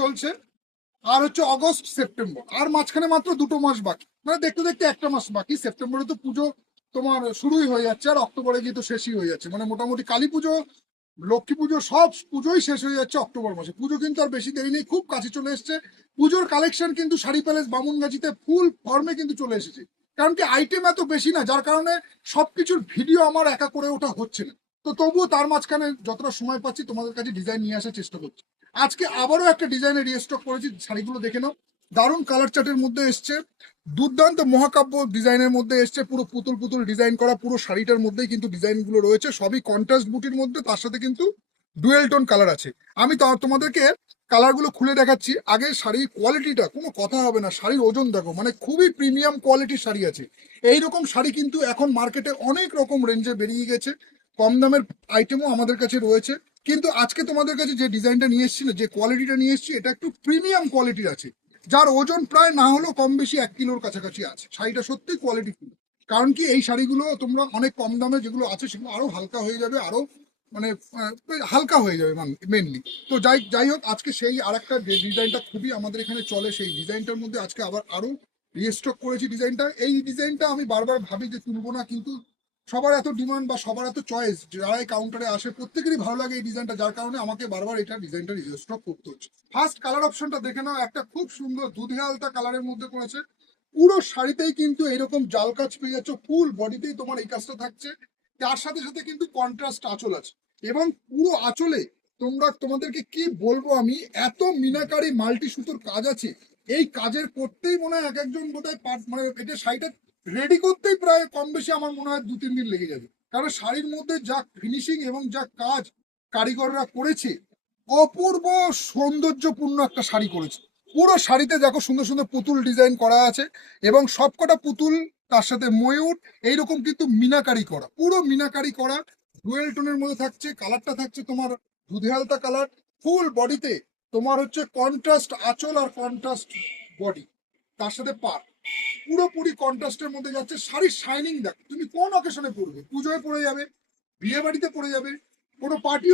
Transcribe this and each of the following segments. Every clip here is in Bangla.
চলছে, আর হচ্ছে অগস্ট সেপ্টেম্বর আর মাঝখানে মাত্র দুটো মাস বাকি। মানে দেখতে দেখতে একটা মাস বাকি। সেপ্টেম্বরে তো পুজো তোমার শুরুই হয়ে যাচ্ছে, আর অক্টোবরে গিয়ে তো শেষই হয়ে যাচ্ছে। মানে মোটামুটি কালী পুজো, লক্ষ্মী পুজো সব পুজোই শেষ হয়ে যাচ্ছে অক্টোবর মাসে। পুজো কিন্তু আর বেশি দেরি নেই, খুব কাছে চলে এসছে। পুজোর কালেকশন কিন্তু শাড়ি প্যালেস বামুনগাছিতে ফুল ফর্মে কিন্তু চলে এসেছে। কারণ কি আইটেম এত বেশি না, যার কারণে সবকিছুর ভিডিও আমার একা করে ওটা হচ্ছে না। তো তবুও তার মাঝখানে যতটা সময় পাচ্ছি, তোমাদের কাছে ডিজাইন নিয়ে আসার চেষ্টা করছি। আজকে আবারও একটা ডিজাইনের রিস্টক করেছি, শাড়িগুলো দেখে নাও। দারুণ কালার চার্টের মধ্যে এসছে। দুর্দান্ত মহাকাব্য ডিজাইনের মধ্যে এসছে, পুরো পুতুল পুতুল ডিজাইন করা, পুরো শাড়িটার মধ্যেই কিন্তু ডিজাইনগুলো রয়েছে, সবই কন্ট্রাস্ট বুটির মধ্যে, তার সাথে কিন্তু ডুয়েল টোন কালার আছে। আমি তোমাদেরকে কালারগুলো খুলে দেখাচ্ছি। আগে শাড়ির কোয়ালিটিটা কোনো কথা হবে না, শাড়ির ওজন দেখো মানে খুবই প্রিমিয়াম কোয়ালিটির শাড়ি আছে। এই রকম শাড়ি কিন্তু এখন মার্কেটে অনেক রকম রেঞ্জে বেরিয়ে গেছে, কম দামের আইটেমও আমাদের কাছে রয়েছে। কিন্তু আজকে তোমাদের কাছে যে ডিজাইনটা নিয়ে এসেছি না যে কোয়ালিটিটা নিয়ে এসেছি, এটা একটু প্রিমিয়াম কোয়ালিটির আছে। যার ওজন প্রায় না হলেও কম বেশি এক কিলোর কাছাকাছি আছে। শাড়িটা সত্যি কোয়ালিটি কারণ কি, এই শাড়িগুলো তোমরা অনেক কম দামে যেগুলো আছে, সেগুলো আরও হালকা হয়ে যাবে, আরও মানে হালকা হয়ে যাবে মেনলি তো যাই যাই হোক, আজকে সেই আর একটা ডিজাইনটা খুবই আমাদের এখানে চলে। সেই ডিজাইনটার মধ্যে আজকে আবার আরও রিস্টক করেছি ডিজাইনটা। এই ডিজাইনটা আমি বারবার ভাবি যে তুলবো না, কিন্তু সবার এত ডিমান্ড বা সবার এত চয়েস যারা এই কাউন্টারে আসে, প্রত্যেকেরই ভালো লাগে এই ডিজাইনটা যার কারণে আমাকে বারবার এটা ডিজাইনটা রিস্টক করতে হচ্ছে। ফার্স্ট কালার অপশনটা দেখে নাও, একটা খুব সুন্দর দুধে আলতা কালারের মধ্যে করেছে পুরো শাড়িতেই কিন্তু এরকম জাল কাজ পেয়ে যাচ্ছে ফুল বডিতেই তোমার এই কাজটা থাকছে। তার সাথে সাথে কিন্তু কন্ট্রাস্ট আঁচল আছে। এবং পুরো আঁচলে তোমরা, তোমাদেরকে কি বলব আমি, এত মিনাকারি মাল্টি সুতোর কাজ আছে। এই কাজের করতেই মনে হয় এক একজন বোধহয় পার- মানে এটা শাড়িটা রেডি করতেই প্রায় কম বেশি আমার মনে হয় দু তিন দিন লেগে যাবে। কারণ শাড়ির মধ্যে যা ফিনিশিং এবং যা কাজ কারিগররা করেছে, অপূর্ব সৌন্দর্যপূর্ণ একটা শাড়ি করেছে। পুরো শাড়িতে দেখো সুন্দর সুন্দর পুতুল ডিজাইন করা আছে এবং সবকটা পুতুল তার সাথে ময়ূর, এইরকম কিন্তু মিনাকারি করা। পুরো মিনাকারি করা ডুয়েল টোনের মধ্যে থাকছে, কালারটা থাকছে তোমার দুধে হালতা কালার ফুল বডিতে তোমার হচ্ছে কন্ট্রাস্ট আঁচল আর কন্ট্রাস্ট বডি তার সাথে পার পুরোপুরি কন্ট্রাস্টের মধ্যে যাচ্ছে, শাড়ির শাইনিং দেখ, তুমি কোন অকেশনে পরবে? পুজোয় পরে যাবে, বিয়ে বাড়িতে পরে যাবে, কোনো পার্টি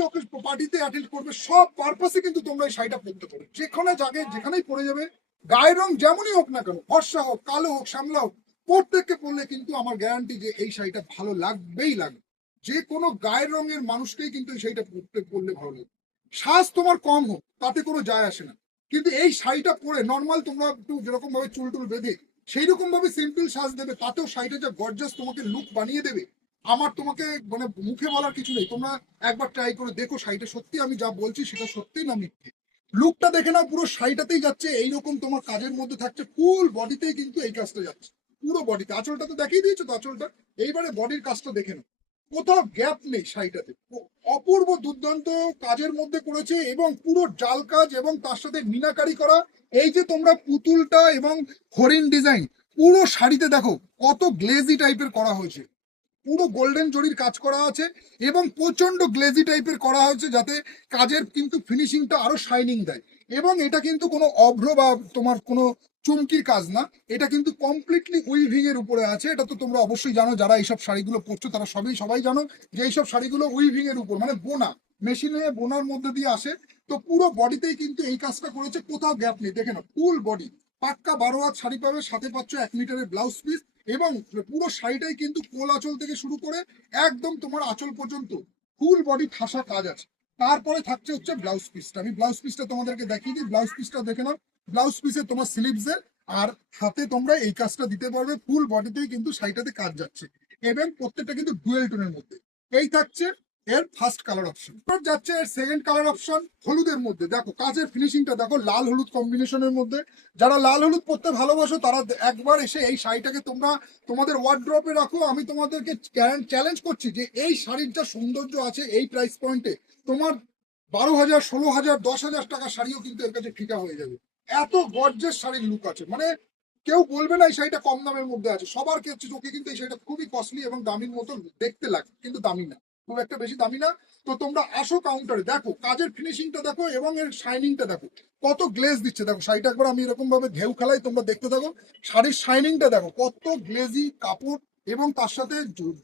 পার্টিতে অ্যাটেন্ড করবে, সব পারপাসে কিন্তু তোমরা এই শাড়িটা পরতে পারো। যেখানে জাগে যেখানেই পরে যাবে, গায়ের রং যেমনই হোক না কেন, ফর্সা হোক, কালো হোক, শ্যামলা হোক, প্রত্যেককে পরলে কিন্তু আমার গ্যারান্টি যে এই শাড়িটা ভালো লাগবেই লাগবে। যে কোনো গায়ের রঙের মানুষকেই কিন্তু এই শাড়িটা পরতে, পরলে ভালো লাগবে সাজ তোমার কম হোক, তাতে কোনো যায় আসে না। কিন্তু এই শাড়িটা পরে নর্মাল তোমরা একটু যেরকম ভাবে চুল টুল বেঁধে সেই রকম ভাবে সিম্পল সাজ দেবে, তাতেও শাড়িটা যা গর্জাস তোমাকে লুক বানিয়ে দেবে। আমার তোমাকে মানে মুখে বলার কিছু নেই, তোমরা একবার ট্রাই করে দেখো শাড়িটা সত্যি আমি যা বলছি সেটা সত্যি না মিথ্যে। লুকটা দেখে না পুরো শাড়িটাতেই যাচ্ছে, এইরকম তোমার কাজের মধ্যে থাকছে ফুল বডিতেই কিন্তু এই কাজটা যাচ্ছে, পুরো বডিতে আঁচলটা তো দেখিয়ে দিয়েছ তো আঁচলটা? এইবারে বডির কাজটা দেখে নাও। কোথাও গ্যাপ নেই শাড়িটাতে। অপূর্ব দুর্দান্ত কাজের মধ্যে করেছে এবং পুরো জাল কাজ এবং তার সাথে মিনাকারি করা, এই যে তোমরা পুতুলটা এবং হরিণ ডিজাইন পুরো শাড়িতে দেখো কত গ্লেজি টাইপের করা হয়েছে। পুরো গোল্ডেন জরির কাজ করা আছে এবং প্রচণ্ড গ্লেজি টাইপের করা হয়েছে যাতে কাজের কিন্তু ফিনিশিংটা আরও শাইনিং দেয়। এবং এটা কিন্তু কোনো অভ্র বা তোমার কোনো চুমকির কাজ না। এটা কিন্তু কমপ্লিটলি উইভিং এর উপরে আছে। এটা তো তোমরা অবশ্যই জানো, যারা এইসব শাড়িগুলো পরছো, তারা সবই সবাই জানো যে এইসব শাড়িগুলো উইভিং এর উপর মানে বোনা মেশিনে বোনার মধ্যে দিয়ে আসে। তো পুরো বডিতেই কিন্তু এই কাজটা করেছে, কোথাও গ্যাপ নেই। দেখে না ফুল বডি পাক্কা বারো হাত শাড়ি পাবে, সাথে পাচ্ছ এক মিটারের ব্লাউজ পিস এবং পুরো শাড়িটাই কিন্তু কোল আঁচল থেকে শুরু করে একদম তোমার আঁচল পর্যন্ত ফুল বডি ঠাসা কাজ আছে। তারপরে থাকছে হচ্ছে ব্লাউজ পিসটা আমি ব্লাউজ পিসটা তোমাদেরকে দেখিয়ে দিই। ব্লাউজ পিসটা দেখে নাও। ব্লাউজ পিসে তোমার স্লিভসে আর হাতে তোমরা এই কাজটা দিতে পারবে। ফুল বডিতেই কিন্তু শাড়িটাতে কাজ যাচ্ছে। এবং প্রত্যেকটা কিন্তু ডুয়েল টোনের মধ্যে। এই থাকছে এর ফার্স্ট কালার অপশন যাচ্ছে এর সেকেন্ড কালার অপশন হলুদের মধ্যে। দেখো, কাজের ফিনিশিংটা দেখো, লাল হলুদ কম্বিনেশনের মধ্যে। যারা লাল হলুদ পরতে ভালোবাসো, তারা একবার এসে এই শাড়িটাকে তোমরা তোমাদের ওয়ার্ড্রপে রাখো। আমি তোমাদেরকে চ্যালেঞ্জ করছি যে এই শাড়ির যা সৌন্দর্য আছে, এই প্রাইস পয়েন্টে তোমার বারো হাজার, ষোলো হাজার, দশ হাজার টাকা শাড়িও কিন্তু এর কাছে ফিকা হয়ে যাবে। এত গর্জের শাড়ির লুক আছে। মানে কেউ বলবে না, এই শাড়িটা কম দামের মধ্যে আছে। সবার ক্ষেত্রে চোখে কিন্তু এই শাড়িটা খুবই কস্টলি এবং দামির মতো দেখতে লাগে, কিন্তু দামি না। খুব একটা বেশি দামি না। তো তোমরা আসো কাউন্টারে দেখো, কাজের ফিনিশিংটা দেখো এবং এর শাইনিংটা দেখো। কত গ্লেজ দিচ্ছে। দেখো, শাড়িটা একবার আমি এরকম ভাবে ঢেউ খেলাই তোমরা দেখতে থাকো। শাড়ির শাইনিংটা দেখো। কত গ্লেজি কাপড় এবং তার সাথে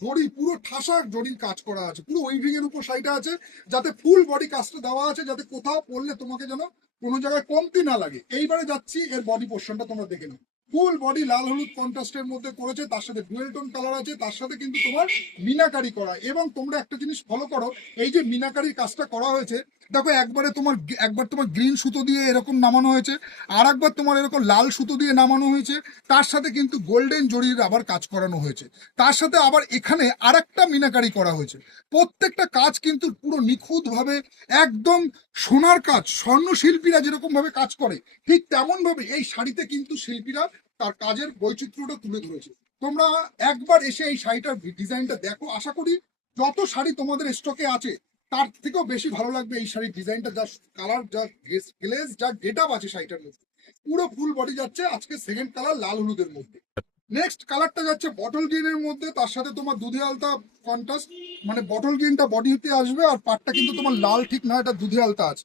জড়ি, পুরো ঠাসা জড়ির কাজ করা আছে। পুরো উইভিং এর উপর শাড়িটা আছে, যাতে ফুল বডি কাজটা দেওয়া আছে, যাতে কোথাও পড়লে তোমাকে যেন কোনো জায়গায় কমতি না লাগে। এইবারে যাচ্ছি, এর বডি পোর্শনটা তোমরা দেখে নাও। ফুল বডি লাল হলুদ কন্ট্রাস্টের মধ্যে করেছে, তার সাথে ডুয়েল টোন কালার আছে, তার সাথে কিন্তু তোমার মিনাকারি করা। এবং তোমরা একটা জিনিস ফলো করো, এই যে মিনাকারির কাজটা করা হয়েছে দেখো, একবারে তোমার একবার তোমার গ্রিন সুতো দিয়ে এরকম নামানো হয়েছে, আর একবার তোমার এরকম লাল সুতো দিয়ে নামানো হয়েছে, তার সাথে কিন্তু গোল্ডেন জরির আবার কাজ করানো হয়েছে। তার সাথে আবার এখানে আরেকটা মিনাকারি করা হয়েছে। প্রত্যেকটা কাজ কিন্তু পুরো নিখুঁত ভাবে একদম সোনার কাজ স্বর্ণ শিল্পীরা যেরকম ভাবে কাজ করে, ঠিক তেমন ভাবে এই শাড়িতে কিন্তু শিল্পীরা তার কাজের বৈচিত্র্যটা তুলে ধরেছে। তোমরা একবার এসে এই শাড়িটার ডিজাইনটা দেখো, আশা করি যত শাড়ি তোমাদের স্টকে আছে তার থেকেও বেশি ভালো লাগবে এই শাড়ির ডিজাইনটা যা কালার যা গ্লেজ যা গেট আপ আছে শাড়িটার মধ্যে। পুরো ফুল বডি যাচ্ছে আজকে সেকেন্ড কালার লাল হলুদের মধ্যে। নেক্সট কালারটা যাচ্ছে বটল গ্রিনের মধ্যে তার সাথে তোমার দুধে আলতা কন্ট্রাস্ট মানে বটল গ্রিনটা বডিতে আসবে আর পাটটা কিন্তু তোমার লাল ঠিক না এটা দুধে আলতা আছে।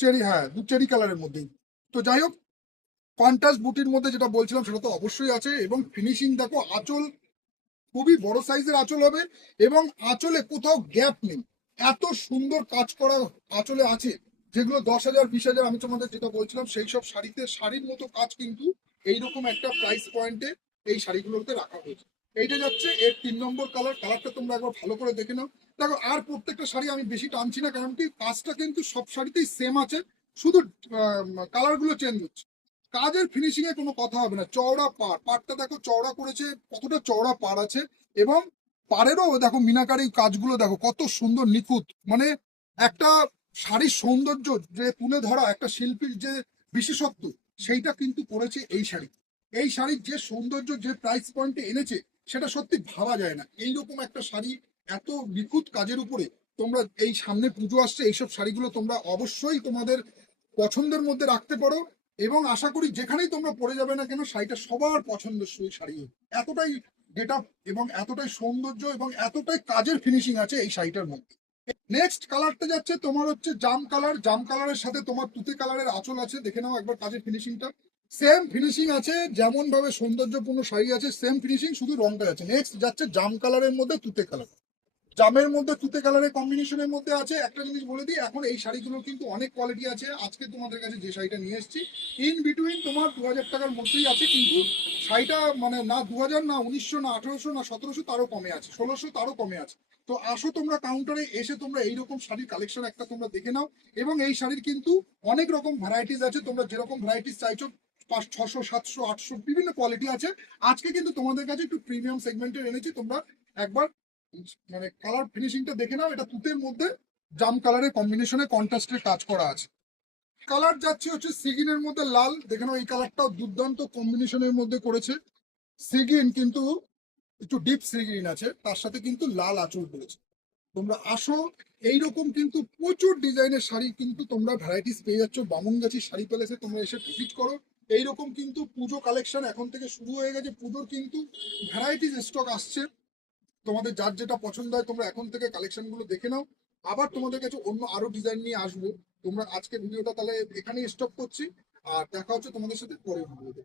চেরি হ্যাঁ দু চেরি কালারের মধ্যে তো যাই হোক কন্ট্রাস্ট বুটির মধ্যে যেটা বলছিলাম সেটা তো অবশ্যই আছে এবং ফিনিশিং দেখো আঁচল খুবই বড় সাইজের আঁচল হবে এবং আঁচলে কোথাও গ্যাপ নেই। এত সুন্দর কাজ করা আঁচলে আছে, যেগুলো দশ হাজার, বিশ হাজার, আমি তোমাদের যেটা বলছিলাম, সেই সব শাড়িতে, শাড়ির মতো কাজ কিন্তু এইরকম একটা প্রাইস পয়েন্টে এই শাড়িগুলোতে রাখা হয়েছে। এইটা যাচ্ছে, এর তিন নম্বর কালার কালারটা তোমরা একবার ভালো করে দেখে নাও। দেখো, আর প্রত্যেকটা শাড়ি আমি বেশি টানছি না, কারণ কি কাজটা কিন্তু সব শাড়িতেই সেম আছে, শুধু কালারগুলো চেঞ্জ হচ্ছে। কাজের ফিনিশিং এ কোনো কথা হবে না, চওড়া পাড়, পাড়টা দেখো, চওড়া করেছে, কতটা চওড়া পাড় আছে, এবং পাড়েরও দেখো মিনাকারি কাজগুলো দেখো, কত সুন্দর নিখুঁত। মানে একটা শাড়ির সৌন্দর্য যে তুলে ধরা, একটা শিল্পীর যে বিশেষত্ব, সেইটা কিন্তু করেছে এই শাড়ি। এই শাড়ির যে সৌন্দর্য, যে প্রাইস পয়েন্টে এনেছে, সেটা সত্যি ভাবা যায় না। এইরকম একটা শাড়ি এত নিখুঁত কাজের উপরে তোমরা এই সামনে পুজো আসছে, এইসব শাড়িগুলো তোমরা অবশ্যই তোমাদের পছন্দের মধ্যে রাখতে পারো এবং আশা করি যেখানেই তোমরা পরে যাবে না কেন, শাড়িটা সবার পছন্দসই শাড়ি। এতটাই গেট এবং এতটাই সৌন্দর্য এবং এতটাই কাজের ফিনিশিং আছে এই শাড়িটার মধ্যে। নেক্সট কালারটা যাচ্ছে তোমার হচ্ছে জাম কালার জাম কালারের সাথে তোমার তুতে কালারের আঁচল আছে, দেখে নাও একবার কাজের ফিনিশিংটা সেম ফিনিশিং আছে যেমন ভাবে সৌন্দর্যপূর্ণ শাড়ি আছে সেম ফিনিশিং শুধু রংটা আছে। নেক্সট যাচ্ছে জাম কালারের মধ্যে তুতে কালার জামের মধ্যে, তুতে কালারের কম্বিনেশনের মধ্যে আছে। একটা জিনিস বলে দিই, এখন এই শাড়িগুলোর কিন্তু অনেক কোয়ালিটি আছে। আজকে তোমাদের কাছে যে শাড়িটা নিয়ে এসেছি ইন বিটুইন তোমার দু হাজার টাকার মধ্যেই আছে, কিন্তু শাড়িটা মানে না দু হাজার না উনিশশো, না আঠারোশো, না সতেরোশো, তারও কমে আছে। ষোলোশো, তারও কমে আছে। তো আসো তোমরা কাউন্টারে এসে তোমরা এইরকম শাড়ির কালেকশন একটা তোমরা দেখে নাও। এবং এই শাড়ির কিন্তু অনেক রকম ভ্যারাইটিস আছে। তোমরা যেরকম ভ্যারাইটিস চাইছো, পাঁচ, ছশো, সাতশো, আটশো, বিভিন্ন কোয়ালিটি আছে। আজকে কিন্তু তোমাদের কাছে একটু প্রিমিয়াম সেগমেন্টের এনেছি। তোমরা একবার মানে কালার ফিনিশিংটা দেখে নাও, এটা তুতের মধ্যে জাম কালারের কম্বিনেশনে কন্ট্রাস্টের কাজ করা আছে। কালার যাচ্ছে হচ্ছে সিগিনের মধ্যে লাল, দেখে নাও, এই কালারটাও দুর্দান্ত কম্বিনেশনের মধ্যে করেছে। সিগিন কিন্তু একটু ডিপ সিগিন আছে, তার সাথে কিন্তু লাল আঁচল করেছে তোমরা আসো, এইরকম কিন্তু প্রচুর ডিজাইনের শাড়ি কিন্তু তোমরা ভ্যারাইটিস পেয়ে যাচ্ছ। বামুনগাছির শাড়ি প্যালেসে তোমরা এসে ভিজিট করো। এইরকম কিন্তু পুজো কালেকশন এখন থেকে শুরু হয়ে গেছে। পুজোর কিন্তু ভ্যারাইটিস স্টক আসছে। তোমাদের যার যেটা পছন্দ হয়, তোমরা এখন থেকে কালেকশনগুলো দেখে নাও। আবার তোমাদের কাছে অন্য আরও ডিজাইন নিয়ে আসব। তোমরা আজকে ভিডিওটা তাহলে এখানেই স্টপ করছি। আর দেখা হচ্ছে তোমাদের সাথে পরের ভিডিওতে